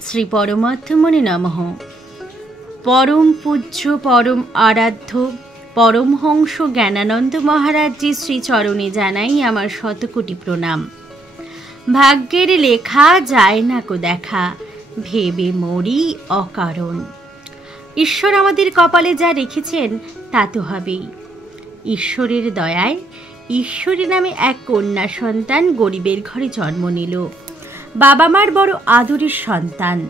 শ্রী পরমাত্মনে নমঃ। পরম পূজ্য পরম আরাধ্য পরমহংস জ্ঞানানন্দ মহারাজজির শ্রীচরণে জানাই আমার শতকোটি প্রণাম। ভাগ্যের লেখা যায় না কো দেখা, ভেবে মরি অকারণ। ঈশ্বর আমাদের কপালে যা রেখেছেন তা তো হবেই। ঈশ্বরের দয়ায় ঈশ্বরী নামে এক কন্যা সন্তান গরিবের ঘরে জন্ম নিল। বাবা মার বড় আদরের সন্তান।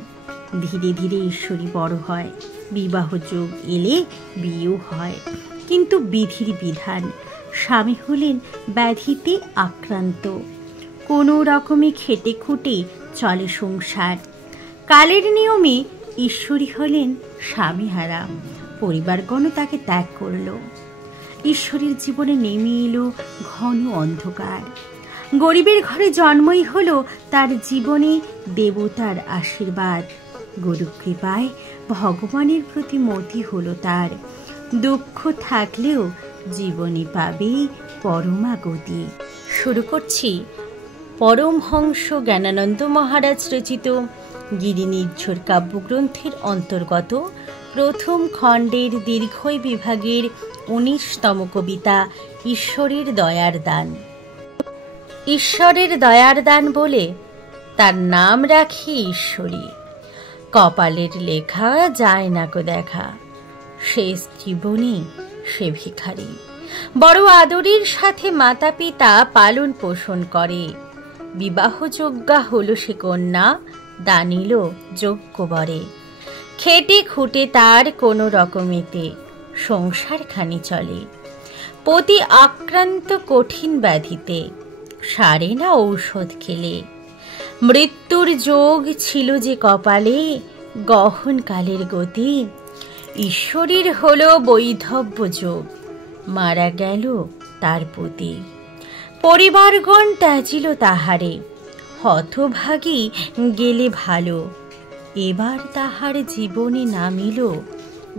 ধীরে ধীরে ঈশ্বরী বড় হয়, বিবাহ যোগ এলে বিয়েও হয়। কিন্তু বিধির বিধান, স্বামী হলেন ব্যাধিতে আক্রান্ত। কোনো রকমে খেটে খুঁটে চলে সংসার। কালের নিয়মে ঈশ্বরী হলেন স্বামীহারা, পরিবারগণও তাকে ত্যাগ করল। ঈশ্বরের জীবনে নেমে এলো ঘন অন্ধকার। গরিবের ঘরে জন্মই হলো তার জীবনে দেবতার আশীর্বাদ। গুরু কৃপায় ভগবানের প্রতি মতি হলো তার। দুঃখ থাকলেও জীবনে পাবে পরমাগতি। শুরু করছি পরমহংস জ্ঞানানন্দ মহারাজ রচিত গিরিনির্ঝর কাব্যগ্রন্থের অন্তর্গত প্রথম খণ্ডের দীর্ঘই বিভাগের ১৯তম কবিতা ঈশ্বরের দয়ার দান। ঈশ্বরের দয়ার দান বলে তার নাম রাখি ঈশ্বরী। কপালের লেখা যায় না কো দেখা, শেষ জীবনে সে ভিখারি। বড় আদরের সাথে মাতা পিতা পালন পোষণ করে। বিবাহযোগ্যা হলো সে কন্যা, দানিল যোগ্য বরে। খেটে খুঁটে তার কোনো রকমেতে সংসারখানি চলে। পতি আক্রান্ত কঠিন ব্যাধিতে, সারে না ঔষধ খেলে। মৃত্যুর যোগ ছিল যে কপালে, গহন কালের গতি। ঈশ্বরের হলো বৈধব্য যোগ, মারা গেল তার পতি। পরিবারগণ ত্যাজিল তাহারে, হতভাগী গেলে ভালো। এবার তাহার জীবনে নামিল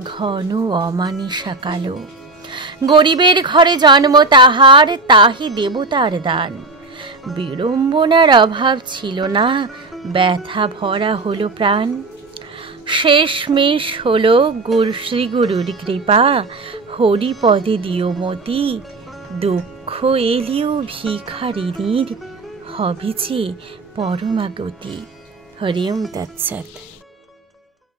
ঘন অমানিসা কালো। গরিবের ঘরে জন্ম তাহার, তাহি দেবতার দান। বিড়ম্বনার অভাব ছিল না, ব্যথা ভরা হলো প্রাণ। শেষমেশ হলো শ্রীগুরুর কৃপা, হরিপদে দিও মতি। দুঃখ এলেও ভিখারিনীর হবে যে পরমাগতি। হরি ওম তৎসৎ।